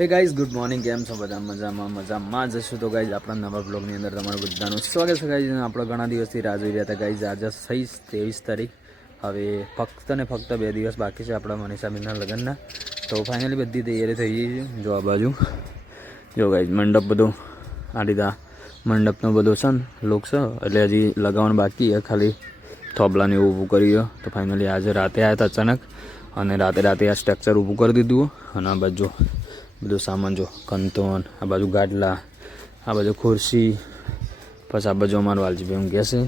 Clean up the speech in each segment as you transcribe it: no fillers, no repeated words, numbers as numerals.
Hey guys good morning, કેમ છો બધા? મજામાં જશું. તો ગાઈઝ આપણા નવા બ્લોગની અંદર તમારું બધાનું સ્વાગત છે. ગાઈઝ આપણે ઘણા દિવસથી રાહ જોઈ રહ્યા હતા. ગાઈઝ આજે 23 તારીખ, હવે ફક્ત ને ફક્ત 2 દિવસ બાકી છે આપણા મનીષાબેનના લગ્નના. તો ફાઇનલી બધી તૈયારી થઈ ગઈ છે. જો આ બાજુ જો ગાઈઝ મંડપ બધો આ લીધા, મંડપનો બધો છે ને લોક છે, એટલે હજી લગાવવાનું બાકી છે, ખાલી થોબલાને એવું ઊભું કર્યું. તો ફાઇનલી આજે રાતે આવ્યા હતા અચાનક, અને રાતે આ સ્ટ્રક્ચર ઊભું કરી દીધું. અને આ બાજુ બધું સામાન જો કંતોન, આ બાજુ ગાડલા, આ બાજુ ખુરશી, પછી આ બાજુ અમારું વાલજીભાઈ ઊંઘ્યા છે,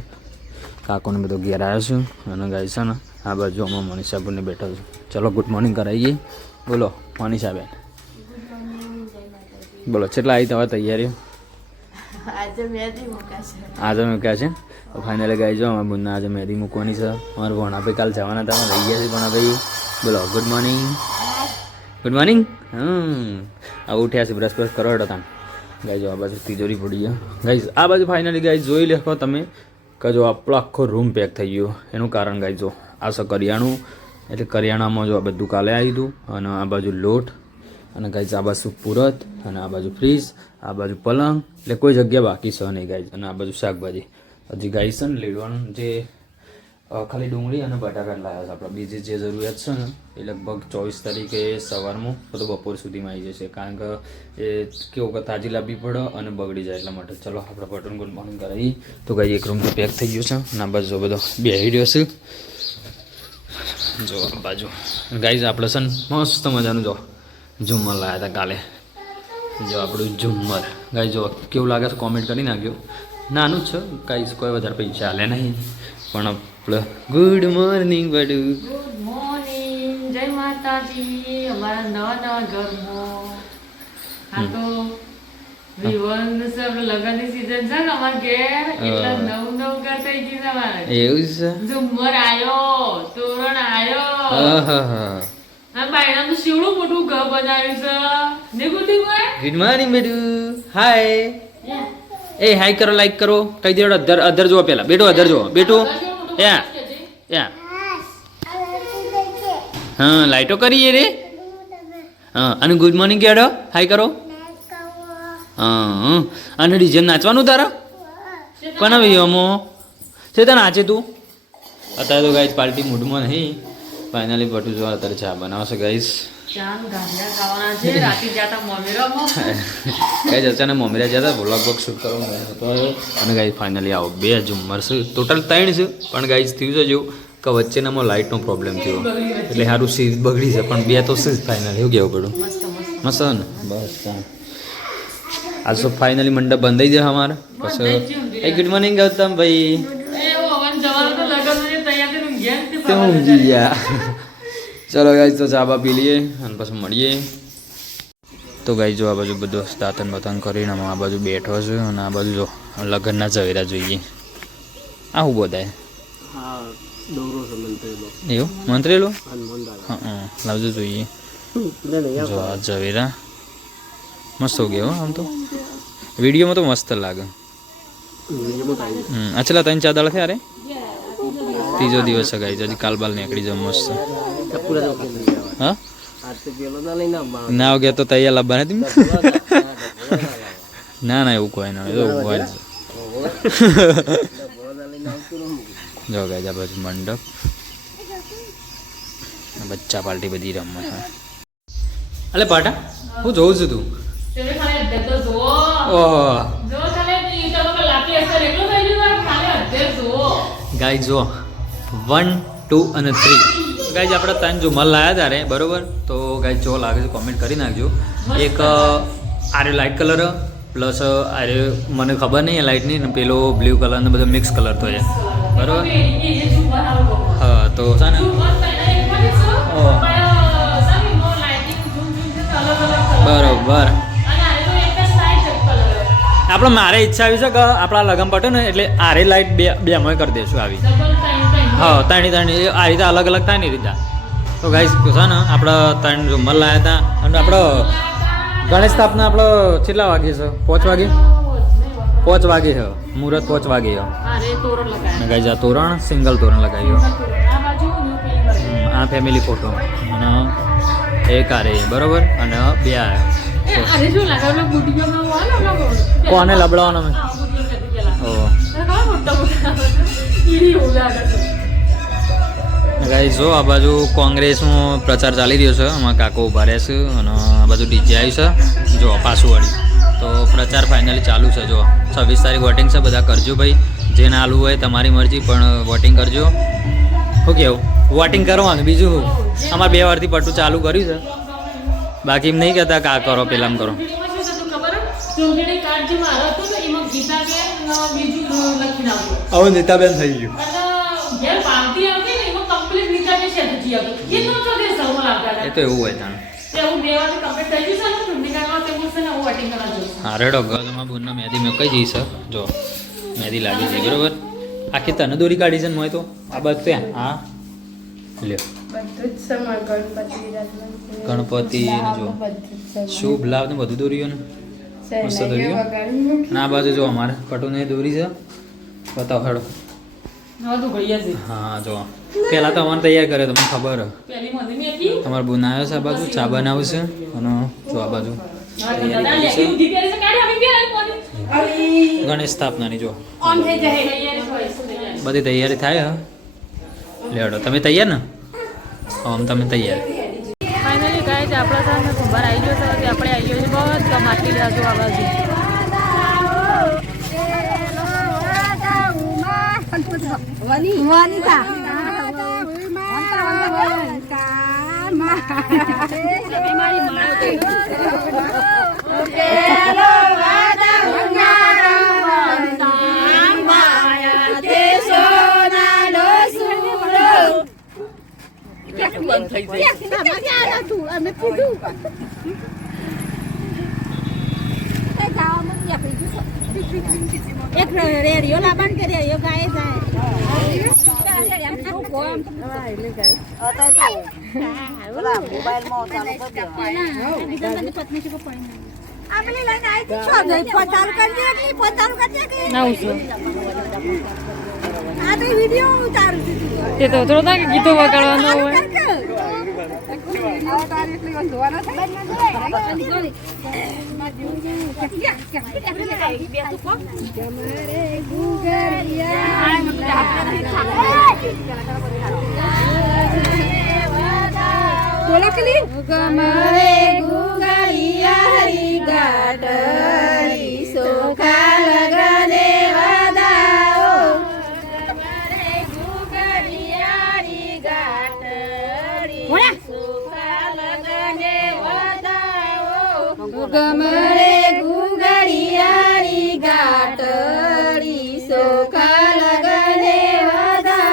કાકોને બધો ઘેર આવ્યો છે. અને ગાય છે ને આ બાજુ અમારા મનીષાબેનને બેઠો છું. ચલો ગુડ મોર્નિંગ કરાવીએ. બોલો મનીષાબેન, બોલો કેટલા આવી તમારી તૈયારીઓ? આજે મૂક્યા છે. ફાઇનલી ગાય જો અમારા બુનના આજે મહેંદી મૂકવાની છે. અમારા ભણાભાઈ કાલ જવાના હતા, રહી ગયા છે ભણાભાઈ. બોલો ગુડ મોર્નિંગ. Good morning. આ ઉઠ્યા છે, બ્રશ કરો હેઠો તમે. ગાઈઝ આ બાજુ તિજોરી પડી ગયો. ગાઈઝ આ બાજુ ફાઇનલી ગાઈઝ જોઈ લેખો તમે કે જો આપણો આખો રૂમ પેક થઈ ગયો. એનું કારણ ગાઈઝ જો આ છે કરિયાણું, એટલે કરિયાણામાં જો આ બધું કાલે આવી હતું. અને આ બાજુ લોટ, અને ગાઈઝ આ બાજુ પુરત, અને આ બાજુ ફ્રીજ, આ બાજુ પલંગ, એટલે કોઈ જગ્યા બાકી છે નહીં ગાઈઝ. અને આ બાજુ શાકભાજી હજી ગાઈઝ છે ને લેડવાનું જે ખાલી ડુંગળી અને બટાકા લાવ્યા છે. આપણે બીજી જે જરૂરિયાત છે ને એ લગભગ 24 તારીખે સવારમાં બધું બપોર સુધીમાં આવી જશે, કારણ કે એ કેવું કે તાજી લાવવી પડે અને બગડી જાય એટલા માટે. ચલો આપણે બટન ગુડ મોર્નિંગ કરાવીએ. તો ગાઈ એક રૂમ તો પેક થઈ ગયું છે, અને આ બાજુ બધો બેસી રહ્યો છે. જો આ બાજુ ગાઈઝ આપણે છે ને મસ્ત મજાનું જો ઝુમ્મર લાવ્યા હતા કાલે. જો આપણું ઝુમ્મર ગાઈ જો કેવું લાગે છે કોમેન્ટ કરી નાખ્યો. નાનું જ છે ગાઈઝ, કોઈ વધારે પૈસા હાલે નહીં, પણ આપણે ગુડ મોર્નિંગ બડુ. ગુડ મોર્નિંગ, જય માતાજી. અમારા નવા ઘરમાં આ તો વિવન સબ લગનની સીઝન છે ને અમાર ઘેર, એટલે નવું ઘર થઈ ગયું છે અમારે. એવું છે? ઝુમ્મર આયો, તોરણ આયો, આ બાયણાનું શિવડું મોટું ઘર બનાવ્યું છે ને ગુતી ભાઈ. Good morning બેટુ. હાય એ હાય કરો, લાઈક કરો, કઈ દેડો અધર જુઓ પેલા. બેટો અધર જુઓ બેટુ. હા લાઈટો કરીએ રે. હા અને ગુડ મોર્નિંગ કેડો, હાય કરો. હા અને ડીજે નાચવાનું તારા કોના ભાઈ અમો છે તને નાચે તું? અત્યારે તો ગાઈઝ પાર્ટી મૂડમાં નહીં. ફાઇનલી પટુ જો અત્યારે ચા બનાવશે ગાઈઝ. ગાઈઝ અચાનક મમ્મીરા જતા વ્લોગ બોગ શૂટ કરવાનું હતો, અને ગાઈઝ ફાઇનલી આવો 2 ઝુમ્મર છે, ટોટલ 3 છે. પણ ગાઈઝ થયું છે જેવું કે વચ્ચેનામાં લાઇટનો પ્રોબ્લેમ થયો, એટલે સારું સીઝ બગડી છે, પણ 2 તો સીઝ ફાઇનલ એવું કહેવું પડ્યું. મસ્ત ને બસ. આજ તો ફાઇનલી મંડપ બંધાઈ જાય અમારે. પછી ગુડ મોર્નિંગ ગૌતમ ભાઈ. ઊંઘી ગયા. ચલો ગાઈઝ તો ચા બા પી લઈએ અને પછી મળીએ. તો ગાઈઝ જો આ બાજુ બધું દાંતન બતન કરીને આ બાજુ બેઠો છે, અને આ બાજુ જો લગ્નના ઝવેરા જોઈએ. આ શું બધાય એવું મંત્રેલો? હા લાવજો જોઈએ. જો આ ઝવેરા મસ્ત હો ગયા આમ તો, વિડીયોમાં તો મસ્ત લાગે. અચલા 3-4 દાડા થયા. અરે ત્રીજો દિવસ છે ગાઈઝ, હજી કાલબાલ નીકળી જાય મસ્ત. હા ના ગયા તો તૈયાર લાવવા નથી. ના એવું કોઈ ના હોય. જો ગાઈઝ આ બાજુ મંડપ, બચ્ચા પાર્ટી બધી રમે છે. અલે પાટા હું જોઉં છું તું. ગાઈઝ જો 1, 2 અને 3 ગાઈઝ આપણે 3 ઝુમ્મર લાવ્યા ત્યારે બરોબર. તો ગાઈઝ જો લાગે છે કોમેન્ટ કરી નાખજો. એક આરે લાઇટ કલર પ્લસ આરે મને ખબર નહીં લાઇટની, ને પેલો બ્લુ કલર ને બધો મિક્સ કલર તો છે બરોબર. હા તો છે ને બરોબર. આપણે મારે ઈચ્છા આવી છે કે આપણા લગન પટે ને એટલે આરે લાઇટ બે અમે કરી દઈશું આવી. હા ત્રણી આ રીતે અલગ અલગ થાય ને એ રીતે. તો ગાઈઝ છે ને આપણે 3 ઝુમ્મર લાવ્યા હતા, અને આપણે ગણેશ સ્થાપના આપણે કેટલા વાગે છે? 5 વાગે. 5 વાગે છે મુહૂર્ત, 5 વાગે છે. ગાઈઝ આ તોરણ સિંગલ તોરણ લગાવ્યો. આ ફેમિલી ફોટો અને એક આરે બરોબર, અને 2 આવ્યા. અરે શું લાગે ઓલો બુટીઓમાં હોય ને ઓલો કોને લબડાવવાનો મેં હા બુટીઓ કદી પેલા ઓ ખબર મોટા મોટા ઈરી એવું લાગે છે ગાઈસ જો આ બાજુ કોંગ્રેસનો પ્રચાર ચાલી રહ્યો છે આમાં કાકો ઉભા રહે છે અને આ બાજુ ડીજે આવ્યું છે જો પાછું વળી તો પ્રચાર ફાઇનલી ચાલુ છે જો 26 તારીખ વોટિંગ છે બધા કરજો ભાઈ જે ના આલવું હોય તમારી મરજી પણ વોટિંગ કરજો શું કેવું વોટિંગ કરવાનું બીજું શું અમારે 2 વારથી પટ્ટું ચાલુ કર્યું છે બાકી એમ નહીં કહેતા કા કરો પેલામ કરો ચૂંટણીમાં શું થતું ખબર ચૂંટણી કાર્ડ જે મારો હતું ને એમાં ગીતાબેન બીજું લખી નાખ્યું હવે નીતાબેન થઈ ગયું અને ઘેર પાર્ટી આવતી ને એમાં કમ્પ્લીટ ગીતાબેન છે હજી હતું એ તો જો કે સૌમાં લાગતા એ તો એવું હોય તાણ એવું 2 વાર કમ્પ્લીટ થઈ ગયું છે ને ચૂંટણી કાર્ડમાં તે મુસે ને હું વોટિંગ કરવા જઉં હા રેડો ગળમાં બુનના મહેંદી મેં કઈ જઈશ જો મહેંદી લાગી છે બરોબર આખી તને દોરી કાઢી છે ને મોય તો આ બાજુ ત્યાં હા લ્યો બધું જ સમાન ગણપતિ ને જો શુભ લાભ ને બધું દોર્યું ને મસ્ત દોર્યું અને આ બાજુ જો અમારે પટુને દોરી છે બતાવો હેડો હવે તો ગળિયા છે હા જો પહેલાં તો અમારે તૈયાર કર્યો તમને ખબર હે પેલી મધી મે હતી તમારે બુન આવ્યો છે આ બાજુ ચા બનાવશે અને જો આ બાજુ હા તો દાદા લે ઈ ઉધી પહેરી છે કાઢી આવી ગયા કોની ગણેશ સ્થાપનાની જો ઓમ થઈ જાય તૈયારી હોય છે તૈયારી બધી તૈયારી થાય હે લેડો તમે તૈયાર ને આમ તમે તૈયાર ફાઇનલી ગાઈસ આપણા સામે ખબર આવી ગયો છે કે આપણે આવી ગયો છે બહુ જ માટી લેજો આ બાજુ એક રેડિયો લાબાન કે રેડિયો ગાય તે તો થોડો કે ગીતો વગાડવાનો હોય ગમરે ગુગળિયા હરી ગાડરી સોખા લગને વધાઓ ગમરે ગુગળિયા હરી ગાડરી સોખા લગને વધાઓ ગમરે ગુગળિયા હરી ગાડરી સોખા લગને વધાઓ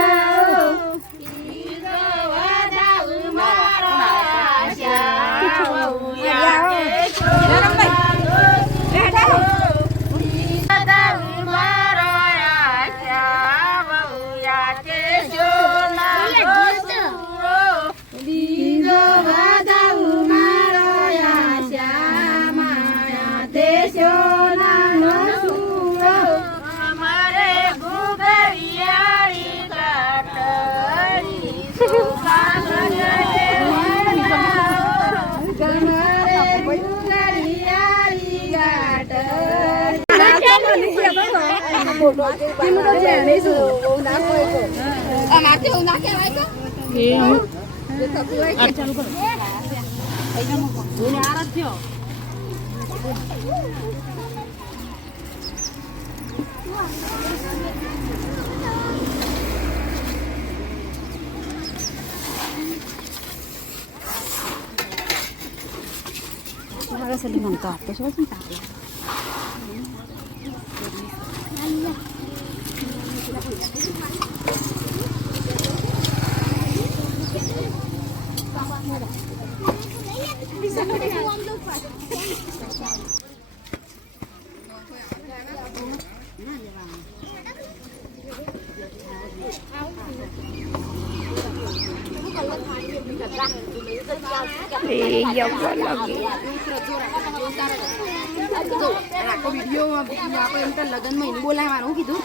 લગન માં બોલાવવાનું કીધું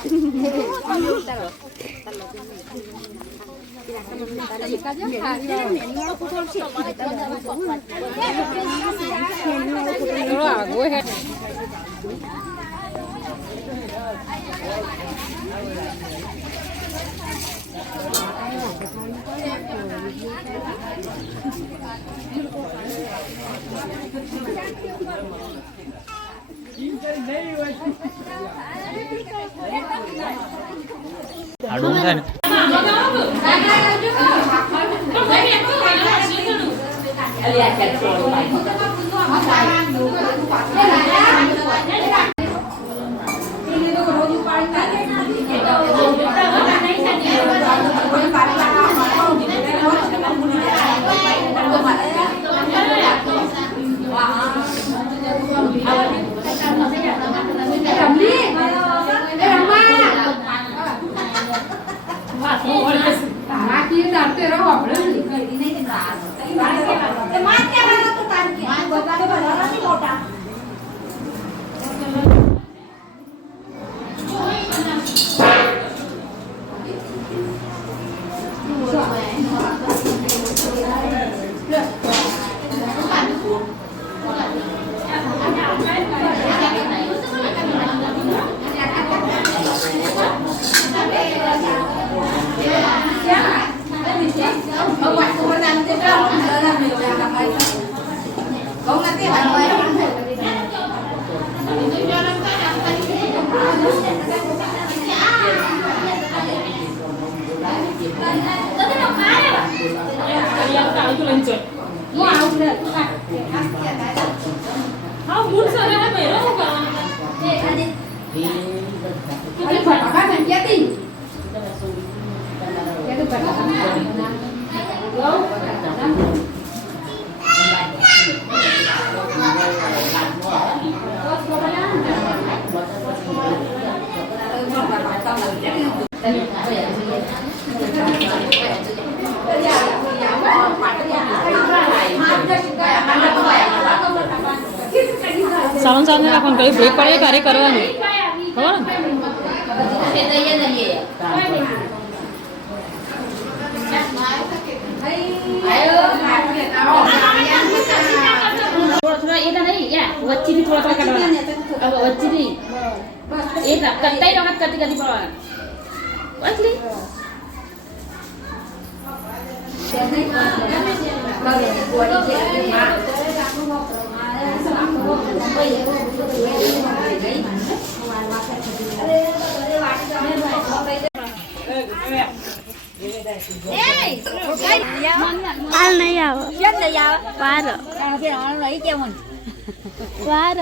આડું થાય ને સાઉન્ડ સાઉન્ડ રાખવાનું કઈ બ્રેક પડે કાર્ય કરવાનું ખબર थोड़ा ये नहीं या वच्ची भी थोड़ा थोड़ा करवाना अब वच्ची नहीं ये करता ही रहा करती करती पड़वाना वच्ची હાલ નહીં આવે કેમ નહીં આવે વાર કારણ કે આણ નહીં કેવું વાર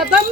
ના